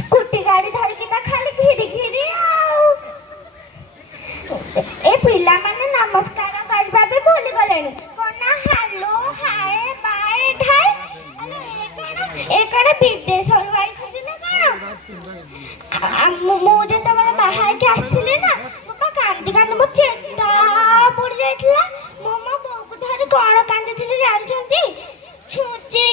Scooty ଗାଡ଼ି ଧରିକି ତ ଖାଲି ଘିରି ଘିରି ଆଉ। ଏ ପିଲାମାନେ ନମସ୍କାର କରିବା ବି ଭୁଲି ଗଲେଣି। କଣ ନା ହାଲୋ ହାଏ ବାଏ ଢାଏ। ଆଲୋ ଏ କଣ ବିଦେଶରୁ ଆଇଛନ୍ତି ନା କଣ? ମୁଁ ଯେତେବେଳେ ବାହା ହେଇକି ଆସିଥିଲି ନା ମୋ ପା କାନ୍ଦି କାନ୍ଦି ମୋ ଚେତା ବୁଡ଼ି ଯାଇଥିଲା। ମୋ ବୋଉକୁ ଧରି କଣ କାନ୍ଦିଥିଲି ଜାଣିଛନ୍ତି? ଛୁଞ୍ଚି